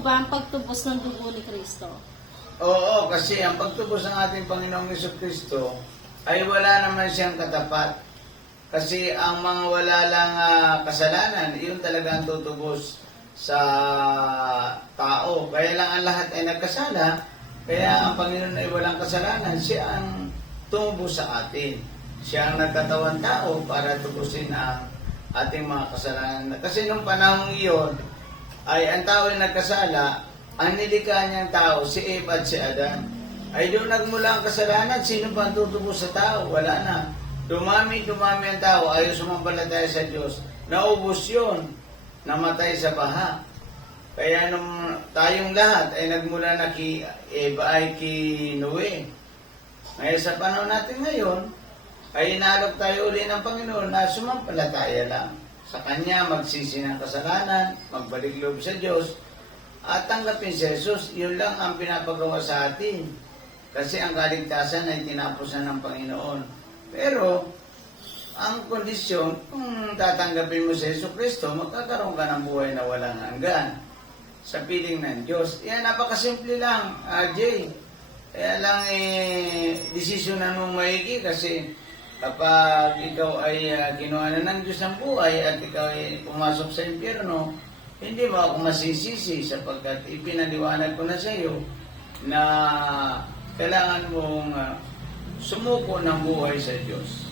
ba ang pagtubos ng dugo ni Kristo? Oo, kasi ang pagtubos ng ating Panginoong Jesucristo ay wala naman siyang katapat. Kasi ang mga wala lang kasalanan, yun talaga ang tutubos sa tao. Kaya lang ang lahat ay nagkasala, kaya ang Panginoon ay walang kasalanan. Siya ang tumubos sa atin. Siya ang nagkatawang tao para tubusin ang ating mga kasalanan. Kasi nung panahon iyon, ay ang tao ay nagkasala, ang nilikha niyang tao, si Eva at si Adan, ay doon nagmula ang kasalanan. Sino pa ang tutubos sa tao? Wala na. Dumami ang tao, ayaw sumampalataya sa Diyos. Naubos yun. Namatay sa baha. Kaya nung tayong lahat ay nagmula na kay Eva ay kay Noe. Ngayon sa panahon natin ngayon, ay inaalok tayo uli ng Panginoon na sumampalataya lang. Sa Kanya magsisi ng kasalanan, magbalik loob sa Diyos, at tanggapin si Jesus. Yun lang ang pinapagawa sa atin. Kasi ang kaligtasan ay tinapos na ng Panginoon. Pero, ang kondisyon, kung tatanggapin mo si Jesucristo, magkakaroon ka ng buhay na walang hanggan sa piling ng Diyos. Yan, napakasimple lang, RJ. Kaya lang, desisyon na mong maigi kasi kapag ikaw ay kinuha na ng Diyos ang buhay at ikaw ay pumasok sa impyerno, hindi mo ako masisisi sapagkat ipinaliwanag ko na sa iyo na kailangan mong sumuko ng buhay sa Diyos.